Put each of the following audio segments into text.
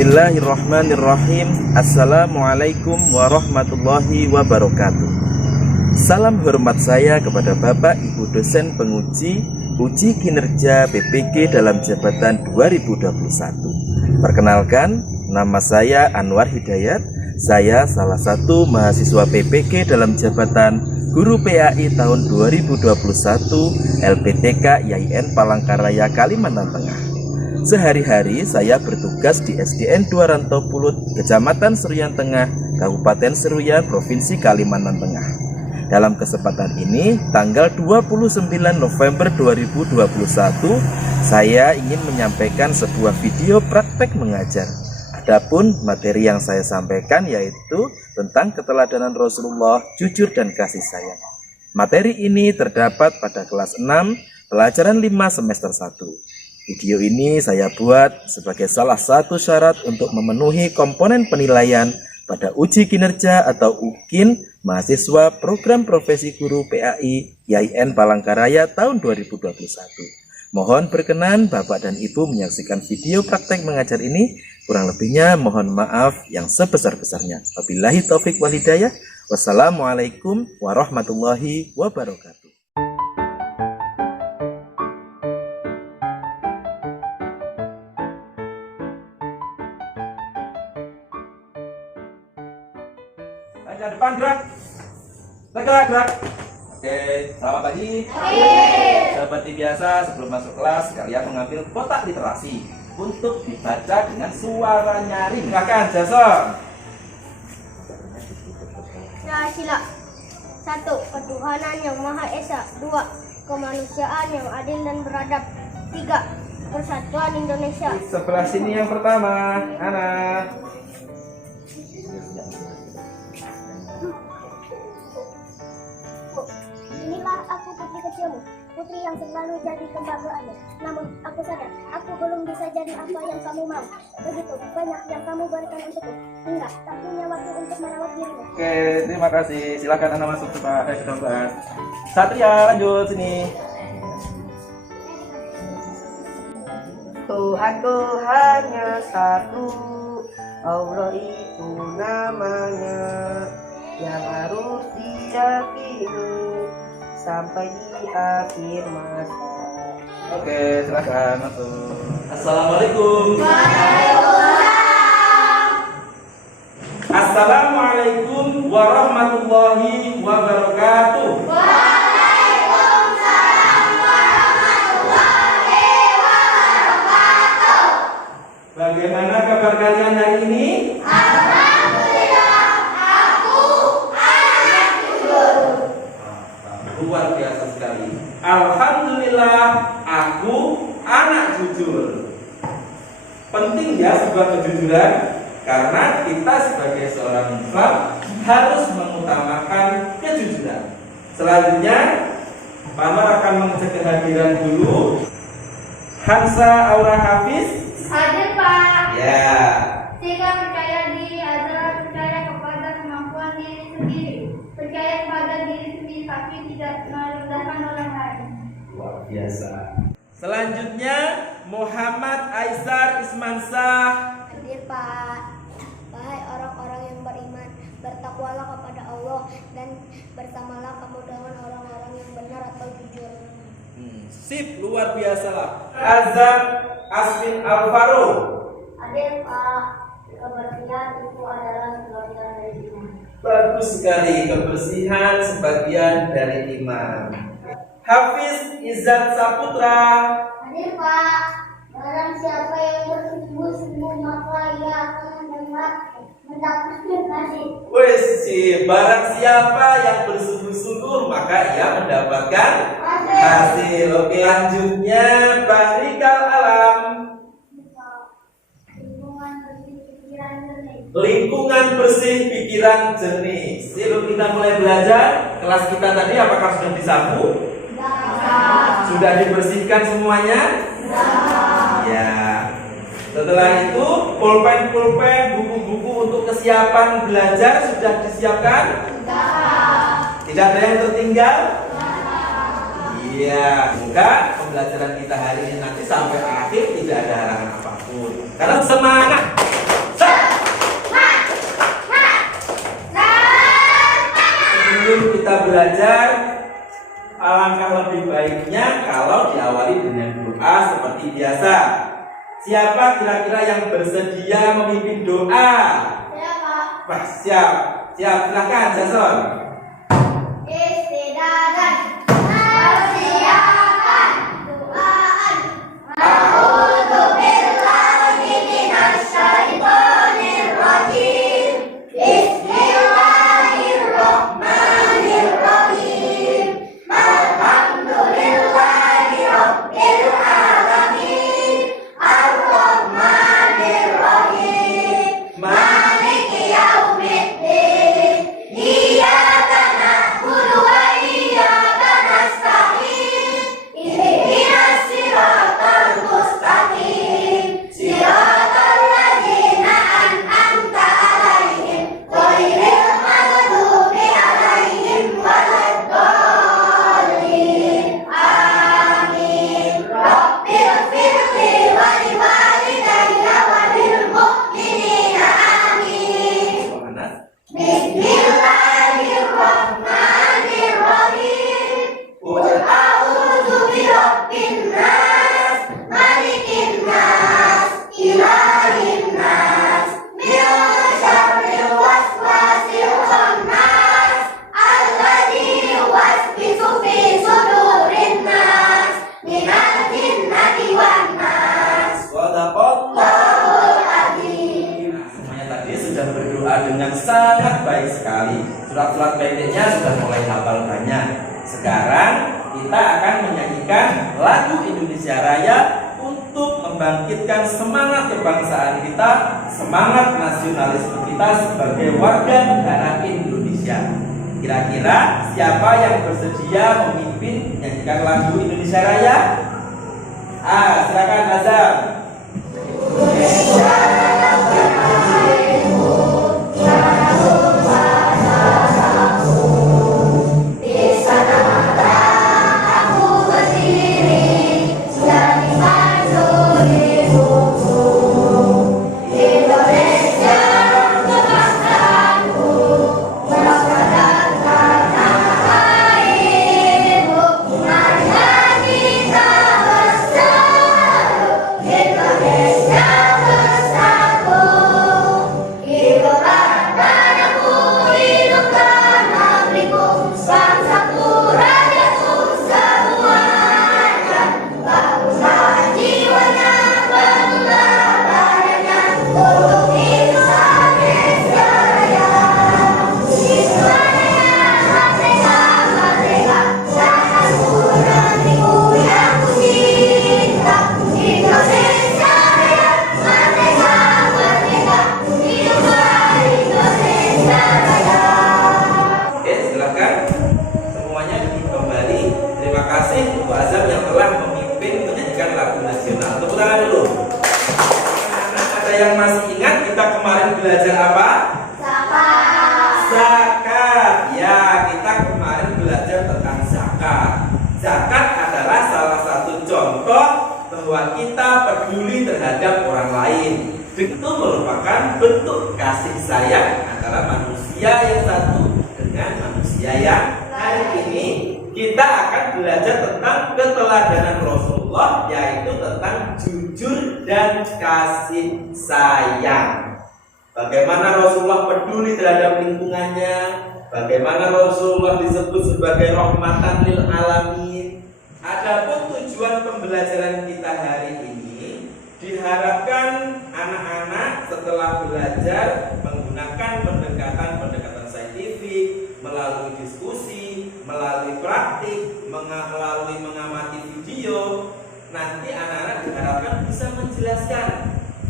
Bismillahirrahmanirrahim. Assalamualaikum warahmatullahi wabarakatuh. Salam hormat saya kepada Bapak Ibu dosen penguji uji kinerja PPG dalam jabatan 2021. Perkenalkan, nama saya Anwar Hidayat. Saya salah satu mahasiswa PPG dalam jabatan Guru PAI tahun 2021 LPTK YIN Palangkaraya, Kalimantan Tengah. Sehari-hari saya bertugas di SDN 2 Rantau Pulut, Kecamatan Seruyan Tengah, Kabupaten Seruyan, Provinsi Kalimantan Tengah. Dalam kesempatan ini, tanggal 29 November 2021, saya ingin menyampaikan sebuah video praktek mengajar. Adapun materi yang saya sampaikan yaitu tentang keteladanan Rasulullah, jujur dan kasih sayang. Materi ini terdapat pada kelas 6, pelajaran 5 semester 1. Video ini saya buat sebagai salah satu syarat untuk memenuhi komponen penilaian pada uji kinerja atau UKIN mahasiswa program profesi guru PAI YIN Palangkaraya tahun 2021. Mohon berkenan Bapak dan Ibu menyaksikan video praktek mengajar ini. Kurang lebihnya mohon maaf yang sebesar-besarnya. Wabillahi taufik wal hidayah. Wassalamualaikum warahmatullahi wabarakatuh. Ke depan, gerak. Gerak. Oke, selamat pagi. Seperti biasa, sebelum masuk kelas, kalian mengambil kotak literasi untuk dibaca dengan suara nyaring. Silakan, Jason. Sila. 1. Ketuhanan yang Maha Esa. 2. Kemanusiaan yang adil dan beradab. 3. Persatuan Indonesia. Sebelah sini yang pertama, Ana. Inilah aku, putri kecilmu, putri yang selalu jadi kebanggaanmu. Namun aku sadar, aku belum bisa jadi apa yang kamu mau. Begitu banyak yang kamu berikan untukku, hingga tak punya waktu untuk merawat dirimu. Oke, terima kasih. Silakan Anda masuk coba. Kita bahas. Satria, lanjut sini. Tuhanku hanya satu, Allah itu namanya, yang harus diyakini sampai di akhir masa. Oke, silakan masuk. Assalamualaikum. Assalamualaikum warahmatullahi wabarakatuh. Bagaimana kabar kalian hari ini? Luar biasa sekali. Alhamdulillah, aku anak jujur. Penting ya sebuah kejujuran, karena kita sebagai seorang Islam harus mengutamakan kejujuran. Selanjutnya, Pamar akan mengecek kehadiran dulu. Hansa Aura Hafiz. Hadir, Pak. Ya. Sikap percaya diri adalah percaya kepada kemampuan diri sendiri. Percaya kepada diri sendiri tapi tidak merendahkan orang lain. Luar biasa. Selanjutnya Muhammad Aisar Ismansah. Hadir, Pak. Wahai orang-orang yang beriman, bertakwalah kepada Allah dan bersamalah kamu dengan orang-orang yang benar atau jujur. Sip, luar biasa lah. Azam Asmin Alvaro. Hadir, Pak. Kebersihan itu adalah sebagian dari iman. Bagus sekali, kebersihan sebagian dari iman. Hafiz Izzat Saputra. Hadir, Pak. Barang siapa yang bersungguh-sungguh maka ia akan mendapatkan nasib. Wes, barang siapa yang bersungguh-sungguh maka ia mendapatkan hasil. Oke, lanjutnya Barikal Alam. Lingkungan bersih pikiran jernih. Sebelum kita mulai belajar, kelas kita tadi apakah sudah disapu? Sudah dibersihkan semuanya? Ya. Setelah itu pulpen, buku-buku untuk kesiapan belajar sudah disiapkan? Tidak ada yang tertinggal? Iya, semoga pembelajaran kita hari ini nanti sampai akhir tidak ada halangan apapun. Karena semangat. belajar, alangkah lebih baiknya kalau diawali dengan doa seperti biasa. Siapa kira-kira yang bersedia memimpin doa? Siapa? Wah, siap. Silahkan Jason. Istidadan, persiapan, doaan. A'udzu billahi minasy syaithanir rajim. Bismillahirrahmanirrahim. Alhamdulillahi rabbil alamin. Ar-Rahmanir Rahim. Maliki yaumiddin. Iyyaka na'budu wa iyyaka nasta'in. Ihdinas siratal mustaqim. Siratal ladzina an'amta 'alaihim ghairil maghdubi 'alaihim waladdallin. Amin. Rabbil firli wa liwalidayya wa lil mu'minina. Amin. Bismillahirrahmanirrahim. Qul a'udzu birabbin nas, malikin nas, ilahin nas, min syarril waswasil khannas, alladzi yuwaswisu fi sudurin nas, minal jinnati wan nas. Shadaqallahul adzim. Semuanya tadi sudah berdoa dengan sangat baik sekali. Surat-surat pendeknya sudah mulai hafal banyak. Sekarang kita akan menyanyikan lagu Indonesia Raya untuk membangkitkan semangat kebangsaan kita, semangat nasionalisme kita sebagai warga negara Indonesia. Kira-kira siapa yang bersedia memimpin menyanyikan lagu Indonesia Raya? Silakan Azam. Yang masih ingat kita kemarin belajar apa? Zakat. Ya, kita kemarin belajar tentang zakat. Zakat adalah salah satu contoh bahwa kita peduli terhadap orang lain. Itu merupakan bentuk kasih sayang antara manusia yang satu dengan manusia yang hari ini kita akan belajar tentang keteladanan Rasulullah, yaitu tentang jujur dan kasih sayang. Bagaimana Rasulullah peduli terhadap lingkungannya, bagaimana Rasulullah disebut sebagai rahmatan lil alamin. Adapun tujuan pembelajaran kita hari ini, diharapkan anak-anak setelah belajar menggunakan pendekatan saintifik, melalui diskusi, melalui praktik, melalui mengamati video, nanti anak-anak diharapkan bisa menjelaskan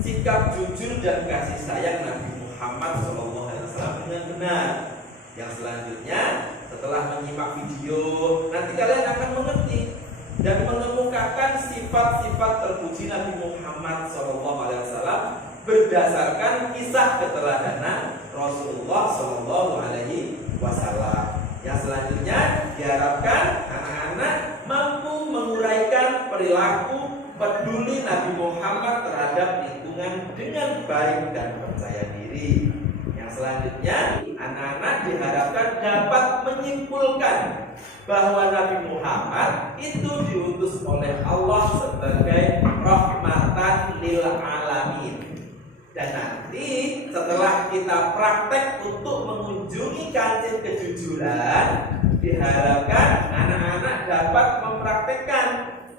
sikap jujur dan kasih sayang Nabi Muhammad SAW dengan benar. Yang selanjutnya, setelah menyimak video, nanti kalian akan mengerti dan mengemukakan sifat-sifat terpuji Nabi Muhammad SAW berdasarkan kisah keteladanan Rasulullah SAW. Yang selanjutnya diharapkan anak-anak mampu menguraikan perilaku peduli Nabi Muhammad terhadap lingkungan dengan baik dan percaya diri. Yang selanjutnya anak-anak diharapkan dapat menyimpulkan bahwa Nabi Muhammad itu diutus oleh Allah sebagai rahmatan lil alamin. Dan nanti setelah kita praktek untuk mengunjungi kantin kejujuran, diharapkan anak-anak dapat mempraktekkan,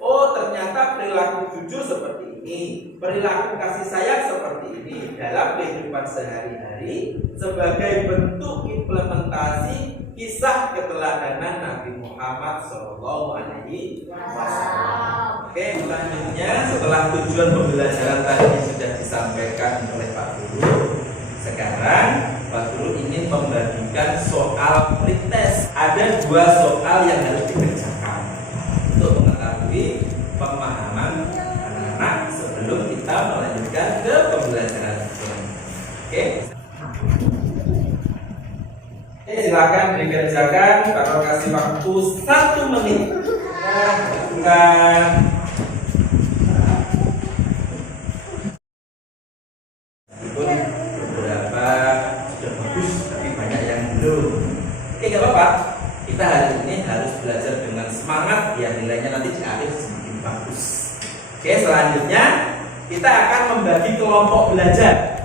oh ternyata perilaku jujur seperti ini, perilaku kasih sayang seperti ini dalam kehidupan sehari-hari sebagai bentuk implementasi kisah keteladanan Nabi Muhammad SAW. Oke, selanjutnya setelah tujuan pembelajaran tadi sudah disampaikan oleh Pak Guru, sekarang Pak Guru ingin membagikan soal pretest. Ada 2 soal yang harus dikerjakan untuk mengetahui pemahaman anak-anak sebelum kita melanjutkan ke pembelajaran selanjutnya. Oke, silakan dikerjakan. Kalau kasih waktu 1 menit. Bukan. Meskipun beberapa sudah bagus, tapi banyak yang belum. Oke, gak apa-apa. Kita hari ini harus belajar dengan semangat biar nilainya nanti di akhir semakin bagus. Oke, selanjutnya kita akan membagi kelompok belajar.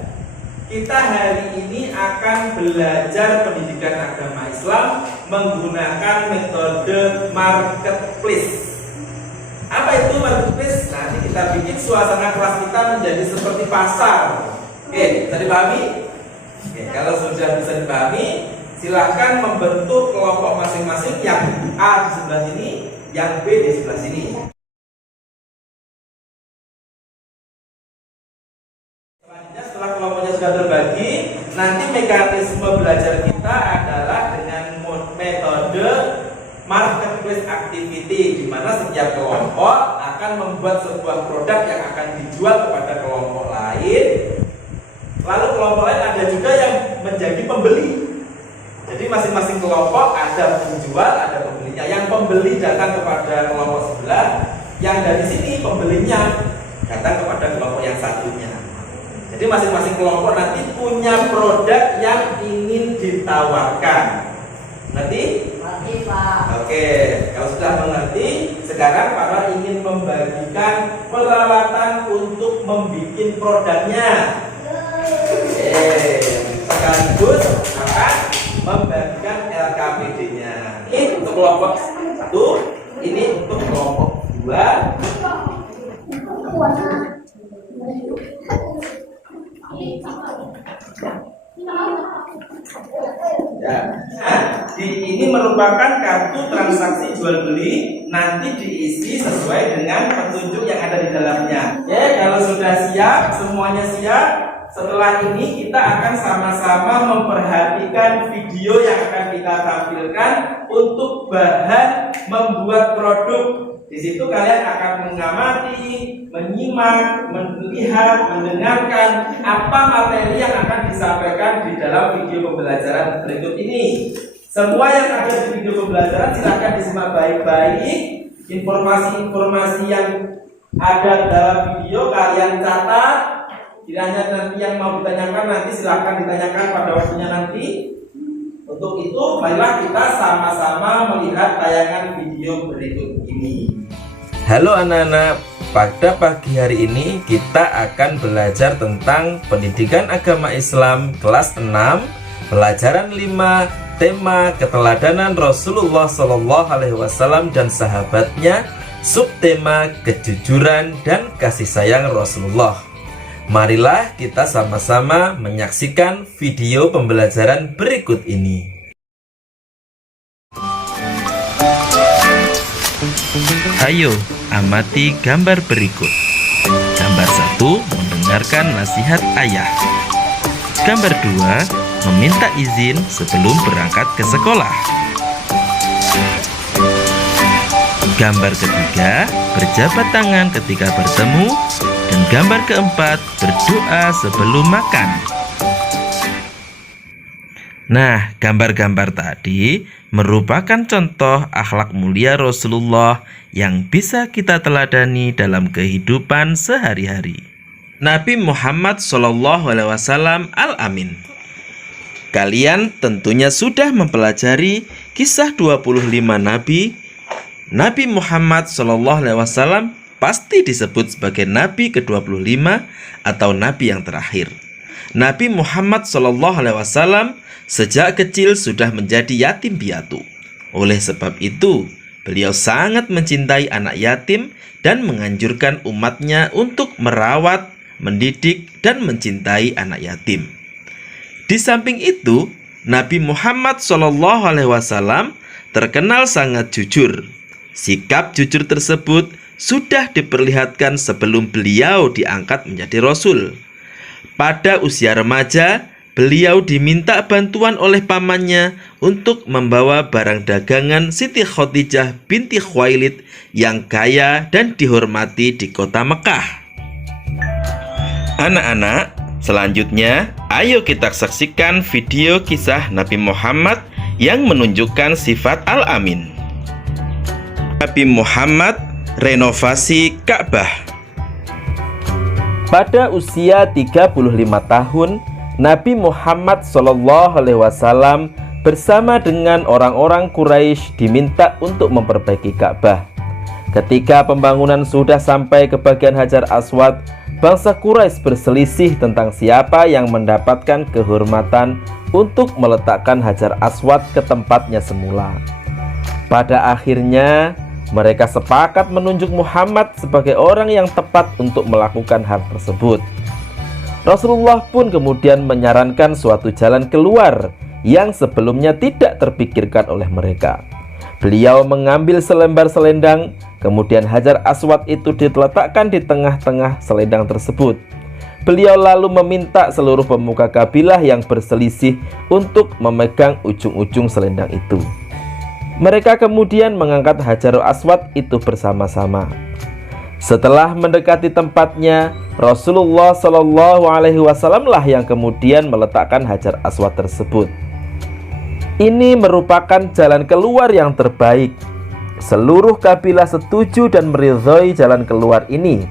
Kita hari ini akan belajar pendidikan agama Islam menggunakan metode marketplace. Apa itu marketplace? Nanti kita bikin suasana kelas kita menjadi seperti pasar. Oke, bisa dipahami? Oke, kalau sudah bisa dipahami, silahkan membentuk kelompok masing-masing, yang A di sebelah sini, yang B di sebelah sini. Setelah kelompoknya sudah terbagi, nanti mekanisme belajar kita adalah dengan metode marketplace activity, di mana setiap kelompok akan membuat sebuah produk yang akan dijual kepada kelompok lain. Lalu kelompok lain ada juga yang menjadi pembeli. Jadi masing-masing kelompok ada penjual, ada pembelinya. Yang pembeli datang kepada kelompok sebelah, yang dari sini pembelinya datang kepada kelompok yang satunya. Jadi masing-masing kelompok nanti punya produk yang ingin ditawarkan. Mengerti? Mengerti, Pak. Oke, kalau sudah mengerti, sekarang Pak ingin membagikan peralatan untuk membuat produknya. Sekaligus akan membagikan LKPD-nya. Ini untuk kelompok 1, ini untuk kelompok 2. Ya. Nah, ini merupakan kartu transaksi jual beli, nanti diisi sesuai dengan petunjuk yang ada di dalamnya. Oke, kalau sudah siap, semuanya siap. Setelah ini kita akan sama-sama memperhatikan video yang akan kita tampilkan untuk bahan membuat produk. Di situ kalian akan mengamati, menyimak, melihat, mendengarkan apa materi yang akan disampaikan di dalam video pembelajaran berikut ini. Semua yang ada di video pembelajaran silahkan disimak baik-baik. Informasi-informasi yang ada dalam video kalian catat. Kiranya nanti yang mau ditanyakan nanti silahkan ditanyakan pada waktunya nanti. Untuk itu, marilah kita sama-sama melihat tayangan video berikut ini. Halo anak-anak, pada pagi hari ini kita akan belajar tentang pendidikan agama Islam kelas 6, pelajaran 5, tema keteladanan Rasulullah SAW dan sahabatnya, subtema kejujuran dan kasih sayang Rasulullah. Marilah kita sama-sama menyaksikan video pembelajaran berikut ini. Ayo, amati gambar berikut. Gambar 1, mendengarkan nasihat ayah. Gambar 2, meminta izin sebelum berangkat ke sekolah. Gambar ketiga, berjabat tangan ketika bertemu. Dan gambar keempat, berdoa sebelum makan. Nah, gambar-gambar tadi merupakan contoh akhlak mulia Rasulullah yang bisa kita teladani dalam kehidupan sehari-hari. Nabi Muhammad SAW Al-Amin. Kalian tentunya sudah mempelajari kisah 25 nabi. Nabi Muhammad SAW pasti disebut sebagai nabi ke-25 atau nabi yang terakhir. Nabi Muhammad SAW sejak kecil sudah menjadi yatim piatu. Oleh sebab itu, beliau sangat mencintai anak yatim dan menganjurkan umatnya untuk merawat, mendidik, dan mencintai anak yatim. Di samping itu, Nabi Muhammad SAW terkenal sangat jujur. Sikap jujur tersebut sudah diperlihatkan sebelum beliau diangkat menjadi Rasul. Pada usia remaja, beliau diminta bantuan oleh pamannya untuk membawa barang dagangan Siti Khadijah binti Khuwailid yang kaya dan dihormati di kota Mekah. Anak-anak, selanjutnya ayo kita saksikan video kisah Nabi Muhammad yang menunjukkan sifat Al-Amin. Nabi Muhammad renovasi Ka'bah. Pada usia 35 tahun, Nabi Muhammad SAW bersama dengan orang-orang Quraisy diminta untuk memperbaiki Ka'bah. Ketika pembangunan sudah sampai ke bagian Hajar Aswad, bangsa Quraisy berselisih tentang siapa yang mendapatkan kehormatan untuk meletakkan Hajar Aswad ke tempatnya semula. Pada akhirnya, mereka sepakat menunjuk Muhammad sebagai orang yang tepat untuk melakukan hal tersebut. Rasulullah pun kemudian menyarankan suatu jalan keluar yang sebelumnya tidak terpikirkan oleh mereka. Beliau mengambil selembar selendang, kemudian Hajar Aswad itu diletakkan di tengah-tengah selendang tersebut. Beliau lalu meminta seluruh pemuka kabilah yang berselisih untuk memegang ujung-ujung selendang itu. Mereka kemudian mengangkat Hajarul Aswad itu bersama-sama. Setelah mendekati tempatnya, Rasulullah SAW lah yang kemudian meletakkan Hajar Aswad tersebut. Ini merupakan jalan keluar yang terbaik. Seluruh kabilah setuju dan meridhoi jalan keluar ini.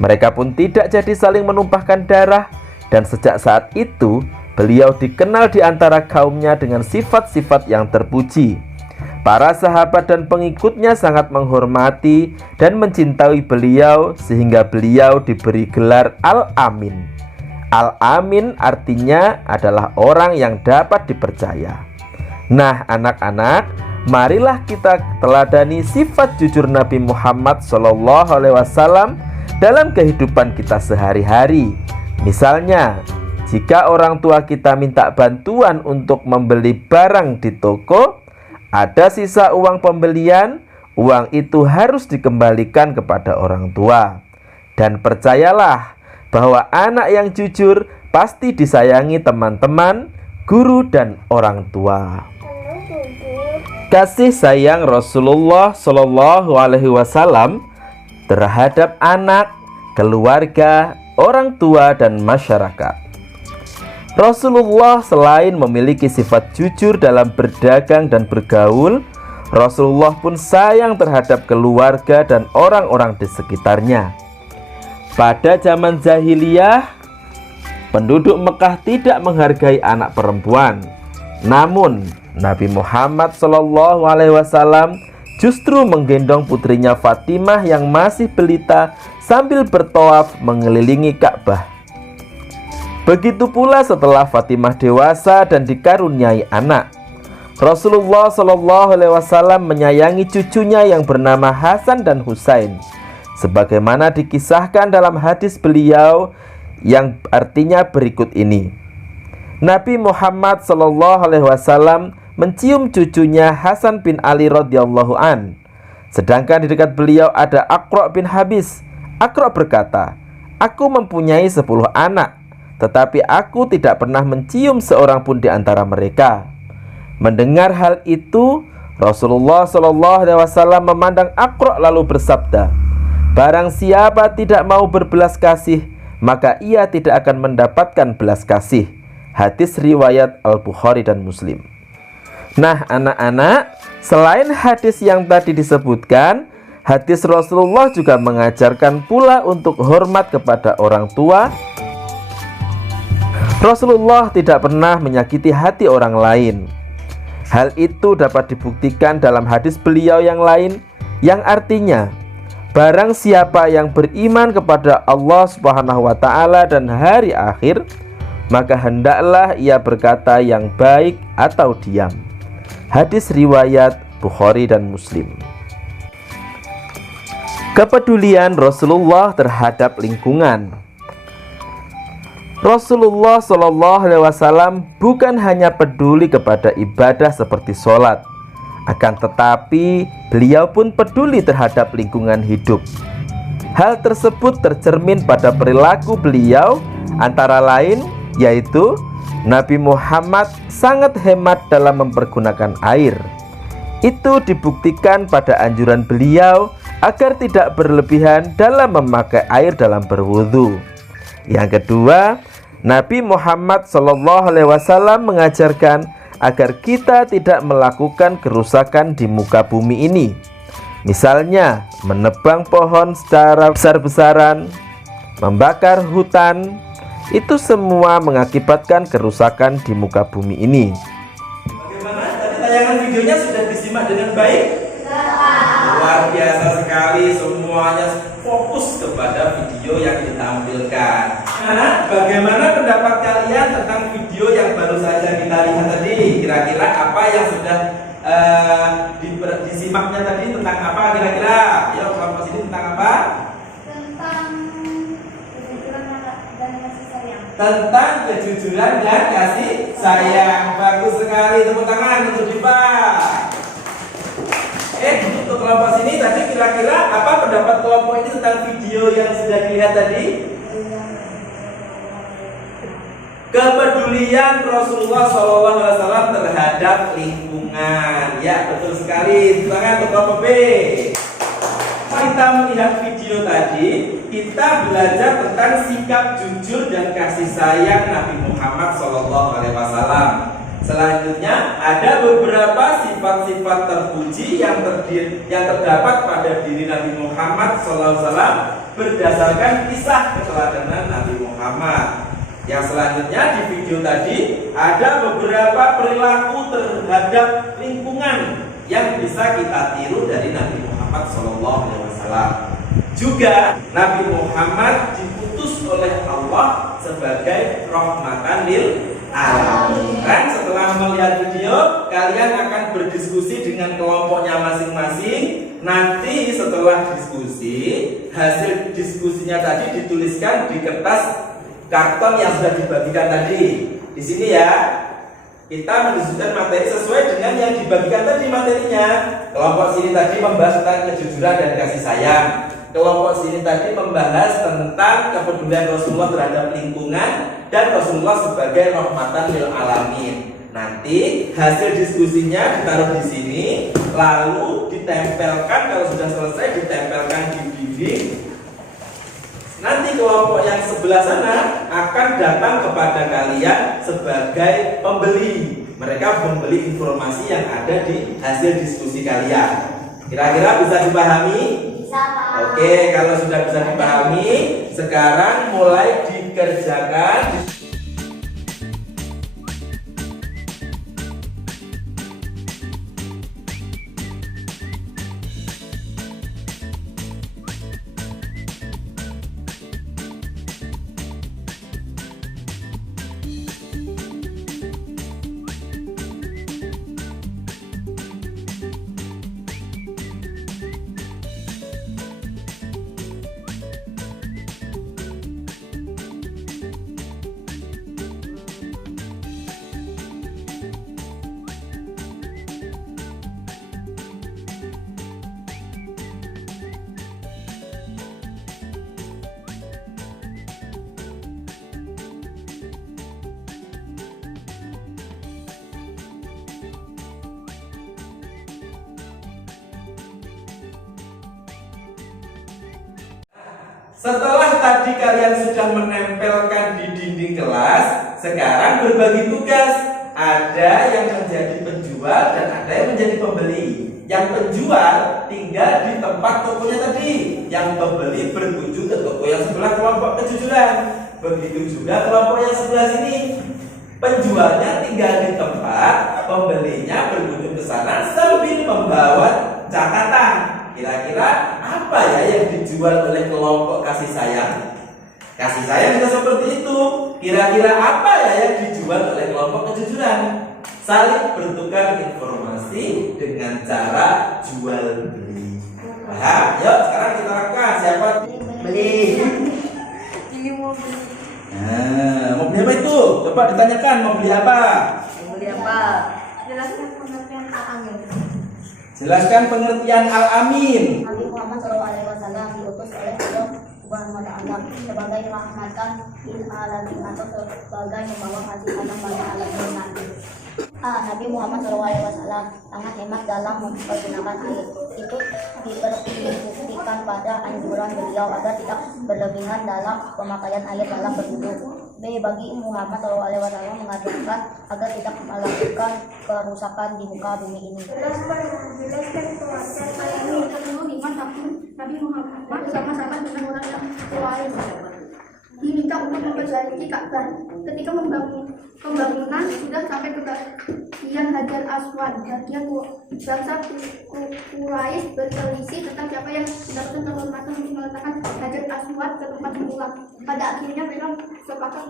Mereka pun tidak jadi saling menumpahkan darah, dan sejak saat itu beliau dikenal di antara kaumnya dengan sifat-sifat yang terpuji. Para sahabat dan pengikutnya sangat menghormati dan mencintai beliau sehingga beliau diberi gelar Al-Amin. Al-Amin artinya adalah orang yang dapat dipercaya. Nah, anak-anak, marilah kita teladani sifat jujur Nabi Muhammad SAW dalam kehidupan kita sehari-hari. Misalnya, jika orang tua kita minta bantuan untuk membeli barang di toko, ada sisa uang pembelian, uang itu harus dikembalikan kepada orang tua. Dan percayalah bahwa anak yang jujur pasti disayangi teman-teman, guru, dan orang tua. Kasih sayang Rasulullah SAW terhadap anak, keluarga, orang tua, dan masyarakat. Rasulullah selain memiliki sifat jujur dalam berdagang dan bergaul, Rasulullah pun sayang terhadap keluarga dan orang-orang di sekitarnya. Pada zaman jahiliyah, penduduk Mekah tidak menghargai anak perempuan. Namun, Nabi Muhammad SAW justru menggendong putrinya Fatimah yang masih belita sambil bertawaf mengelilingi Ka'bah. Begitu pula setelah Fatimah dewasa dan dikaruniai anak, Rasulullah SAW menyayangi cucunya yang bernama Hasan dan Husain, sebagaimana dikisahkan dalam hadis beliau yang artinya berikut ini. Nabi Muhammad SAW mencium cucunya Hasan bin Ali radhiyallahu an. Sedangkan di dekat beliau ada Aqra bin Habis. Aqra berkata, "Aku mempunyai 10 anak, tetapi aku tidak pernah mencium seorang pun di antara mereka." Mendengar hal itu, Rasulullah SAW memandang Aqra lalu bersabda, "Barang siapa tidak mau berbelas kasih, maka ia tidak akan mendapatkan belas kasih." Hadis riwayat Al-Bukhari dan Muslim. Nah, anak-anak, selain hadis yang tadi disebutkan, hadis Rasulullah juga mengajarkan pula untuk hormat kepada orang tua. Rasulullah tidak pernah menyakiti hati orang lain. Hal itu dapat dibuktikan dalam hadis beliau yang lain yang artinya, barang siapa yang beriman kepada Allah Subhanahu wa taala dan hari akhir, maka hendaklah ia berkata yang baik atau diam. Hadis riwayat Bukhari dan Muslim. Kepedulian Rasulullah terhadap lingkungan. Rasulullah SAW bukan hanya peduli kepada ibadah seperti sholat, akan tetapi beliau pun peduli terhadap lingkungan hidup. Hal tersebut tercermin pada perilaku beliau, antara lain yaitu Nabi Muhammad sangat hemat dalam mempergunakan air. Itu dibuktikan pada anjuran beliau agar tidak berlebihan dalam memakai air dalam berwudu. Yang kedua, Nabi Muhammad SAW mengajarkan agar kita tidak melakukan kerusakan di muka bumi ini. Misalnya, menebang pohon secara besar-besaran, membakar hutan, itu semua mengakibatkan kerusakan di muka bumi ini. Bagaimana? Tadi tayangan videonya sudah disimak dengan baik? Luar biasa sekali, semuanya fokus kepada video yang ditampilkan. Nah, bagaimana pendapat kalian tentang video yang baru saja kita lihat tadi? Kira-kira apa yang sudah disimaknya tadi tentang apa kira-kira? Ayo kelompok sini tentang apa? Tentang kejujuran dan kasih sayang. Bagus sekali, tepuk tangan untuk Diva. Untuk kelompok sini tadi kira-kira apa pendapat kelompok ini tentang video yang sudah dilihat tadi? Kepedulian Rasulullah SAW terhadap lingkungan. Ya, betul sekali. Tepuk tangan untuk kelompok B. Kita melihat video tadi, kita belajar tentang sikap jujur dan kasih sayang Nabi Muhammad SAW. Selanjutnya ada beberapa sifat-sifat terpuji yang terdapat pada diri Nabi Muhammad SAW berdasarkan kisah keteladanan Nabi Muhammad. Yang selanjutnya di video tadi ada beberapa perilaku terhadap lingkungan yang bisa kita tiru dari Nabi Muhammad SAW. Juga Nabi Muhammad diutus oleh Allah sebagai rahmatan lil alamin. Dan setelah melihat video, kalian akan berdiskusi dengan kelompoknya masing-masing. Nanti setelah diskusi, hasil diskusinya tadi dituliskan di kertas karton yang sudah dibagikan tadi. Di sini ya, kita mendiskusikan materi sesuai dengan yang dibagikan tadi materinya. Kelompok sini tadi membahas tentang kejujuran dan kasih sayang. Kelompok sini tadi membahas tentang kepedulian Rasulullah terhadap lingkungan dan Rasulullah sebagai rahmatan lil alamin. Nanti hasil diskusinya ditaruh di sini, lalu ditempelkan, kalau sudah selesai ditempelkan di dinding. Nanti kelompok yang sebelah sana akan datang kepada kalian sebagai pembeli. Mereka membeli informasi yang ada di hasil diskusi kalian. Kira-kira bisa dipahami? Oke, kalau sudah bisa dipahami, sekarang mulai dikerjakan. Setelah tadi kalian sudah menempelkan di dinding kelas, sekarang berbagi tugas. Ada yang menjadi penjual dan ada yang menjadi pembeli. Yang penjual tinggal di tempat tokonya tadi, yang pembeli berkunjung ke toko yang sebelah kelompok kejujuran. Begitu juga kelompok yang sebelah sini. Penjualnya tinggal di tempat, pembelinya berkunjung ke sana sambil membawa catatan. Kira-kira apa ya yang dijual oleh kelompok kasih sayang? Kasih sayang juga seperti itu. Kira-kira apa ya yang dijual oleh kelompok kejujuran? Saling bertukar informasi dengan cara jual beli. Paham? Yuk sekarang kita lakukan. Siapa Beli. Nah, mau beli apa itu? Coba ditanyakan mau beli apa? Beli apa? Jelaskan pengertian al-amin. Jelaskan pengertian al-amin. Nabi Muhammad SAW diutus oleh Allah Subhanahu wa Ta'ala sebagai rahmatan lil alamin atau sebagai membawa kasih sayang pada alam nanti. Nabi Muhammad SAW sangat hemat dalam mempergunakan air. Itu dibuktikan pada anjuran beliau agar tidak berlebihan dalam pemakaian air dalam berwudu. B. Bagi Muhammad SAW mengajarkan agar tidak melakukan kerusakan di muka bumi ini. Jelaskan pengertian al-amin. Dulu 5 tahun Nabi Muhammad bersama-sama dengan orang yang lain diminta untuk memperbaiki Ka'bah. Ketika pembangunan sudah sampai ke bagian Hajar Aswad, bagian bangsa Quraisy berselisih tentang siapa yang mendapatkan kehormatan untuk meletakkan Hajar Aswad ke tempat semula. Pada akhirnya mereka sepakat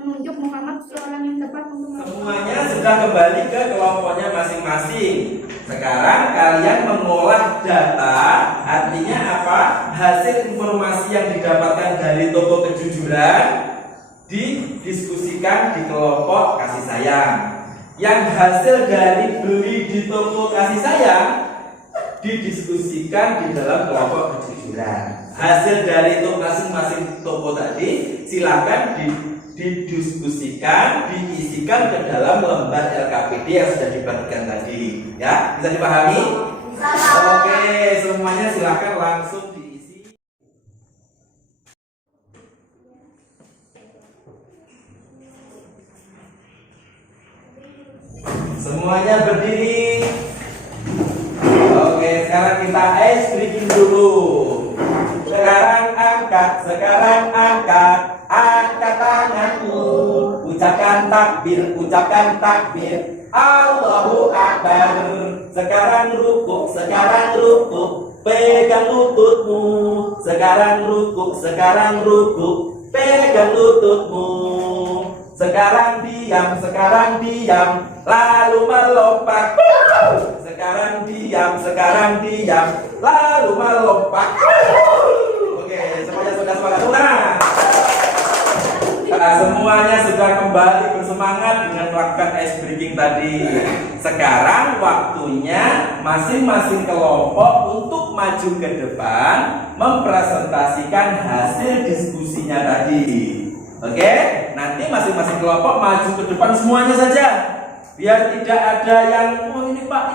menunjuk Muhammad seorang yang tepat untuk Semuanya sudah kembali ke kelompoknya masing-masing. Sekarang kalian mengolah data, artinya apa? Hasil informasi yang didapatkan dari toko kejujuran didiskusikan di kelompok kasih sayang. Yang hasil dari beli di toko kasih sayang didiskusikan di dalam kelompok kejujuran. Hasil dari itu masing-masing toko tadi silakan didiskusikan, diisikan ke dalam lembar LKPD yang sudah dibagikan tadi. Ya, bisa dipahami? Oke, semuanya silakan langsung diisi. Semuanya berdiri. Oke, sekarang kita ice breaking dulu. Sekarang angkat tanganmu. Ucapkan takbir, Allahu Akbar. Sekarang rukuk, pegang lututmu. Sekarang rukuk, pegang lututmu. Sekarang diam, lalu melompat. Sekarang diam, lalu melompat. Oke, semuanya sudah semangat. Nah, semuanya sudah kembali bersemangat dengan melakukan ice breaking tadi. Sekarang waktunya masing-masing kelompok untuk maju ke depan mempresentasikan hasil diskusinya tadi. Oke, nanti masing-masing kelompok maju ke depan semuanya saja. Biar tidak ada yang ini pak.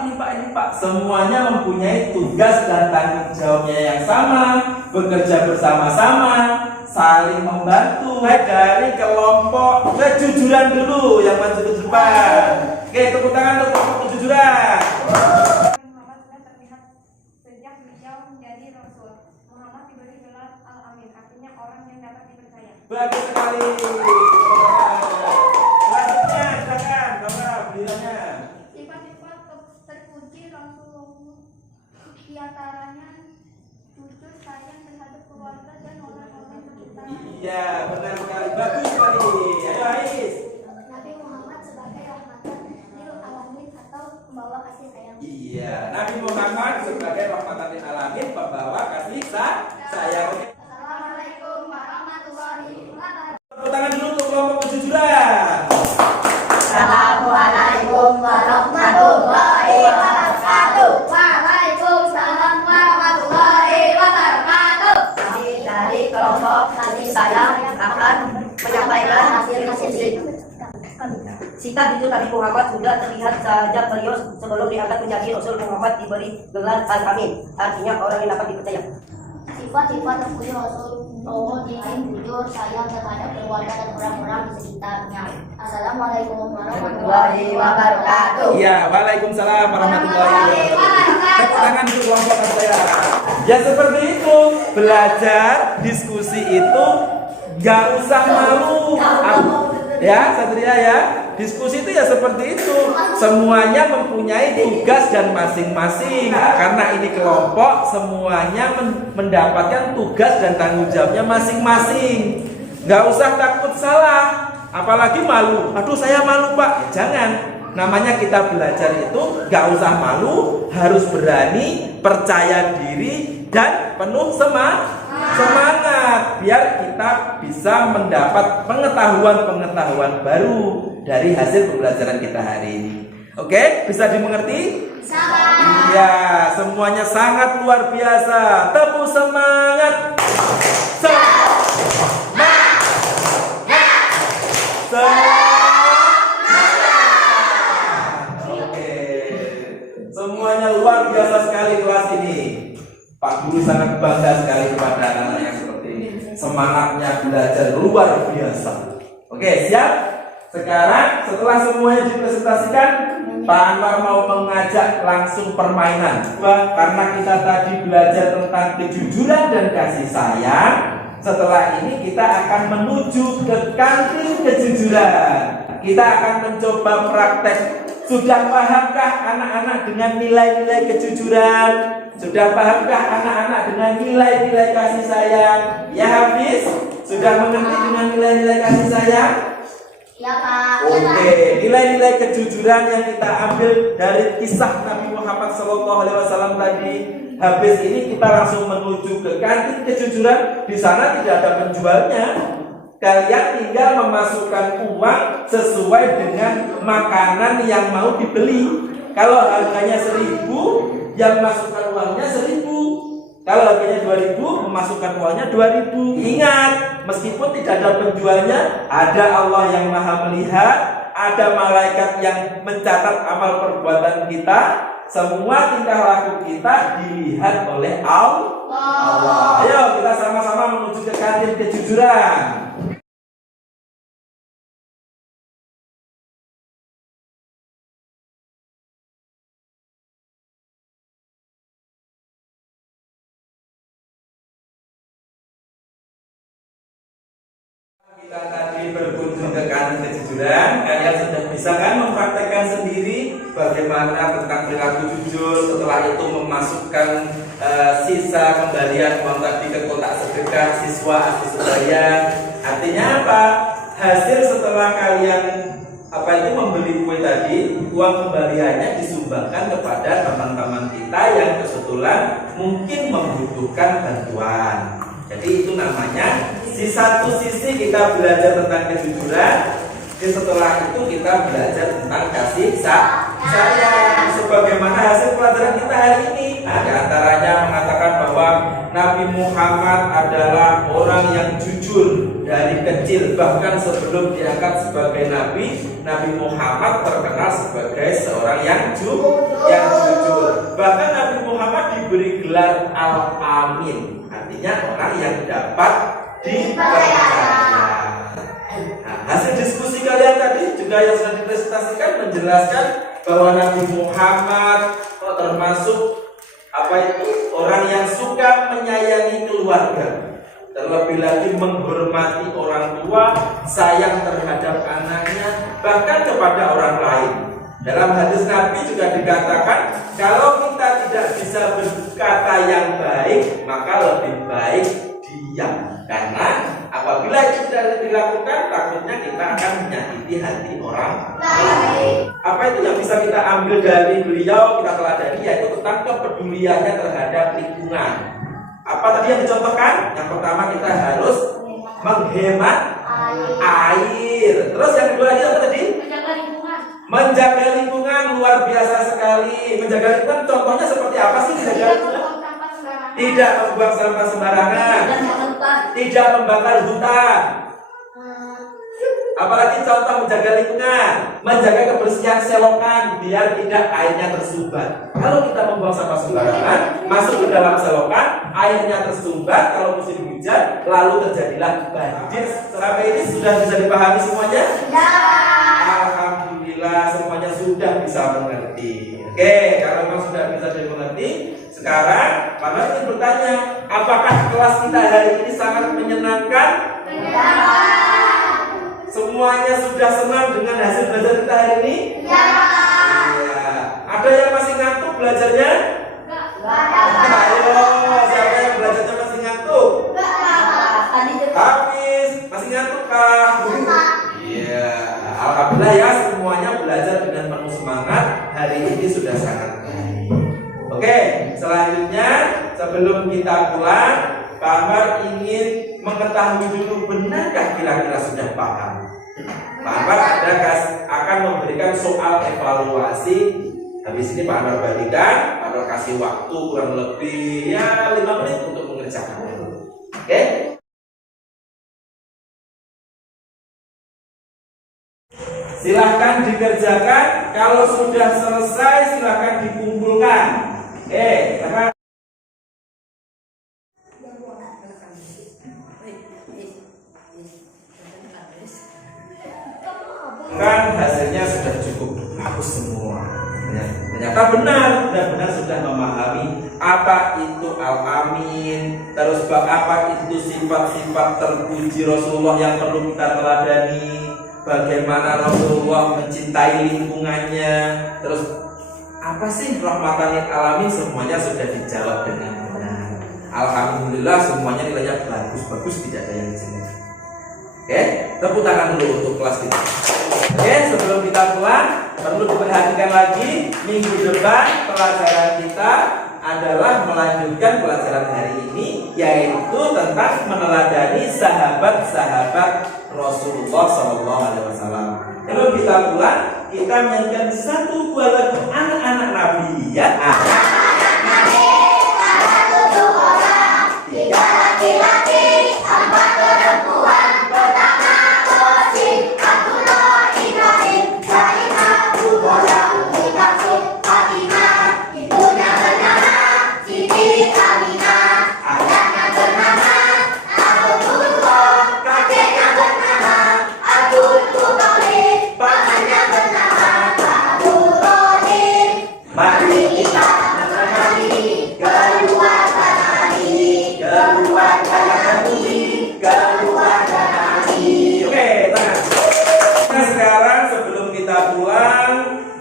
Semuanya mempunyai tugas dan tanggung jawabnya yang sama, bekerja bersama-sama, saling membantu. Dari kelompok kejujuran dulu yang maju ke depan. Oke, tepuk tangan untuk kelompok kejujuran. Muhammad sudah terlihat sejak beliau menjadi Rasul. Muhammad diberi gelar Al-Amin, artinya orang yang dapat dipercaya. Bagus sekali. Selanjutnya, silakan, Bapak, beliaunya. Sifat-sifat terpuji Rasulullah diantaranya jujur, sayang terhadap keluarga dan orang-orang sekitar. Iya, benar sekali. Bagus sekali. Ayo, Ais. Nabi Muhammad sebagai rahmatan lil alamin atau pembawa kasih sayang. Iya, Nabi Muhammad sebagai rahmatan lil alamin, pembawa kasih sayang. Assalamualaikum warahmatullahi wabarakatuh. Tepuk tangan dulu untuk kelompok kejujuran. Assalamualaikum warahmatullahi wabarakatuh. Waalaikumsalam warahmatullahi wabarakatuh. Kami dari kelompok kasih sayang akan menyampaikan hasil sikap itu Nabi Muhammad sudah terlihat sejak beliau sebelum diangkat menjadi Rasul. Muhammad diberi gelar Al-Amin, artinya orang yang dapat dipercaya. Sifat-sifat terpuji Rasulullah yaitu jujur, sayang terhadap keluarga dan orang-orang di sekitarnya. Assalamualaikum warahmatullahi wabarakatuh. Iya, waalaikumsalam warahmatullahi wabarakatuh. Tepuk tangan untuk kelompok saya. Ya seperti itu, belajar diskusi itu nggak usah malu. Ya, Satria ya. Diskusi itu ya seperti itu. Semuanya mempunyai tugas dan masing-masing. Karena ini kelompok, semuanya mendapatkan tugas dan tanggung jawabnya masing-masing. Nggak usah takut salah, apalagi malu. Aduh, saya malu, Pak. Jangan. Namanya kita belajar itu nggak usah malu, harus berani, percaya diri, dan penuh semangat biar kita bisa mendapat pengetahuan-pengetahuan baru dari hasil pembelajaran kita hari ini. Oke, bisa dimengerti? Iya, semuanya sangat luar biasa. Tepuk semangat. Oke, semuanya luar biasa sekali kelas ini. Pak Guru sangat bangga sekali kepada anak-anak yang seperti ini. Semangatnya belajar luar biasa. Oke, siap? Sekarang setelah semuanya dipresentasikan, Pak Anwar mau mengajak langsung permainan. Karena kita tadi belajar tentang kejujuran dan kasih sayang, setelah ini kita akan menuju ke kantin kejujuran. Kita akan mencoba praktek. Sudah pahamkah anak-anak dengan nilai-nilai kejujuran? Sudah pahamkah anak-anak dengan nilai-nilai kasih sayang? Ya, Hafiz? Sudah mengerti dengan nilai-nilai kasih sayang? Ya, Pak. Oke, nilai-nilai kejujuran yang kita ambil dari kisah Nabi Muhammad SAW tadi. Habis ini kita langsung menuju ke kantin kejujuran. Di sana tidak ada penjualnya. Kalian tinggal memasukkan uang sesuai dengan makanan yang mau dibeli. Kalau harganya 1.000, yang masukkan uangnya 1.000. Kalau harganya 2.000, memasukkan uangnya 2.000. Ingat, meskipun tidak ada penjualnya, ada Allah yang Maha melihat, ada malaikat yang mencatat amal perbuatan kita. Semua tingkah laku kita dilihat oleh Allah. Ayo kita sama-sama menuju ke kantin kejujuran. Kita tadi berkunjung ke kantin kejujuran, kalian sudah bisa kan mempraktekkan sendiri bagaimana tentang perilaku jujur. Setelah itu memasukkan sisa kembalian uang tadi ke kotak sedekah siswa asli Surabaya. Artinya apa? Hasil setelah kalian membeli kue tadi, uang kembaliannya disumbangkan kepada teman-teman kita yang kebetulan mungkin membutuhkan bantuan. Jadi itu namanya di satu sisi kita belajar tentang kejujuran, setelah itu kita belajar tentang kasih sayang. Sebagaimana hasil pelajaran kita hari ini, di antaranya mengatakan bahwa Nabi Muhammad adalah orang yang jujur dari kecil. Bahkan sebelum diangkat sebagai Nabi, Nabi Muhammad terkenal sebagai seorang yang jujur. Bahkan Nabi Muhammad diberi gelar Al-Amin, artinya orang yang dapat dipercaya. Nah, hasil diskusi kalian tadi juga yang sudah dipresentasikan menjelaskan bahwa Nabi Muhammad termasuk orang yang suka menyayangi keluarga, terlebih lagi menghormati orang tua, sayang terhadap anaknya, bahkan kepada orang lain. Dalam hadis Nabi juga dikatakan, kalau kita tidak bisa berkata yang baik, maka lebih baik diam. Karena apabila itu tidak dilakukan, takutnya kita akan menyakiti hati orang lain. Apa itu yang bisa kita ambil dari beliau, kita teladani, yaitu tentang kepeduliannya terhadap lingkungan. Apa tadi yang dicontohkan? Yang pertama, kita harus menghemat air. Terus yang kedua lagi apa tadi? Menjaga lingkungan. Luar biasa sekali. Menjaga lingkungan contohnya seperti apa sih menjaga lingkungan? Tidak membuang sampah sembarangan, tidak membakar hutan. Apalagi contoh menjaga lingkungan, menjaga kebersihan selokan biar tidak airnya tersumbat. Kalau kita membuang sampah sembarangan, masuk ke dalam selokan, airnya tersumbat. Kalau musim hujan, lalu terjadilah banjir. Sampai ini sudah bisa dipahami semuanya? Ya. Alhamdulillah, semuanya sudah bisa mengerti. Oke, kalau memang sudah bisa dimengerti, sekarang Pak ingin bertanya, apakah kelas kita hari ini sangat menyenangkan? Semuanya sudah senang dengan hasil belajar kita hari ini? Iya. Ada yang masih ngantuk belajarnya? Ayo, siapa yang belajarnya masih ngantuk? Habis, masih ngantuk kah? Iya. Alhamdulillah ya, semuanya belajar dengan penuh semangat. Hari ini sudah sangat baik. Oke, selanjutnya sebelum kita pulang, Pak Amar ingin mengetahui dulu, benarkah kira-kira sudah paham? Pak Amar akan memberikan soal evaluasi. Habis ini Pak Amar bagikan, Pak Amar kasih waktu kurang lebih 5 menit untuk mengerjakannya. Oke? Silahkan dikerjakan. Kalau sudah selesai, silahkan dikumpulkan. Silahkan. Kan hasilnya sudah cukup bagus semua. Ternyata benar sudah memahami apa itu al-amin, terus apa itu sifat-sifat terpuji Rasulullah yang perlu kita teladani, bagaimana Rasulullah mencintai lingkungannya, terus apa sih rahmatan lil alamin, semuanya sudah dijawab dengan benar. Alhamdulillah semuanya nilainya bagus, tidak ada yang jelek. Oke, tepuk tangan dulu untuk kelas kita. Oke, sebelum kita pulang, perlu diperhatikan lagi, minggu depan pelajaran kita adalah melanjutkan pelajaran hari ini, yaitu tentang meneladani sahabat-sahabat Rasulullah SAW. Kalau kita pulang, kita menyanyikan satu buah lagu anak-anak Nabi, ya.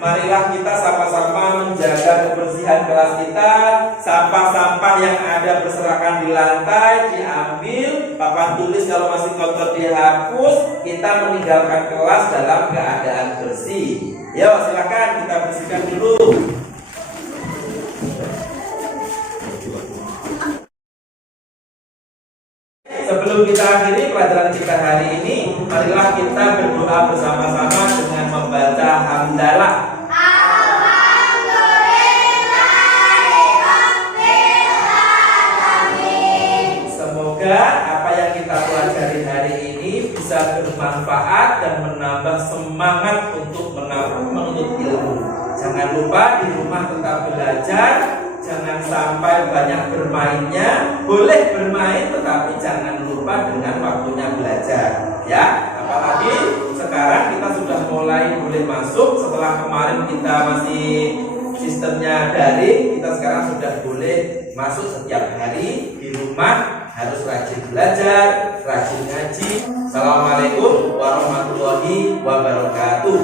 Marilah kita sama-sama menjaga kebersihan kelas kita. Sampah-sampah yang ada berserakan di lantai diambil, papan tulis kalau masih kotor dihapus. Kita meninggalkan kelas dalam keadaan bersih. Yo, silakan kita bersihkan dulu. Sebelum kita akhiri pelajaran kita hari ini, marilah kita berdoa bersama-sama dengan membaca hamdalah. Semoga apa yang kita pelajari hari ini bisa bermanfaat dan menambah semangat untuk menuntut ilmu. Jangan lupa di rumah tetap belajar. Jangan sampai banyak bermainnya. Boleh bermain, tetapi jangan lupa dengan waktunya belajar, ya. Apalagi sekarang kita sudah mulai boleh masuk. Setelah kemarin kita masih sistemnya daring, kita sekarang sudah boleh masuk setiap hari di rumah. Harus rajin belajar, rajin ngaji. Assalamualaikum warahmatullahi wabarakatuh.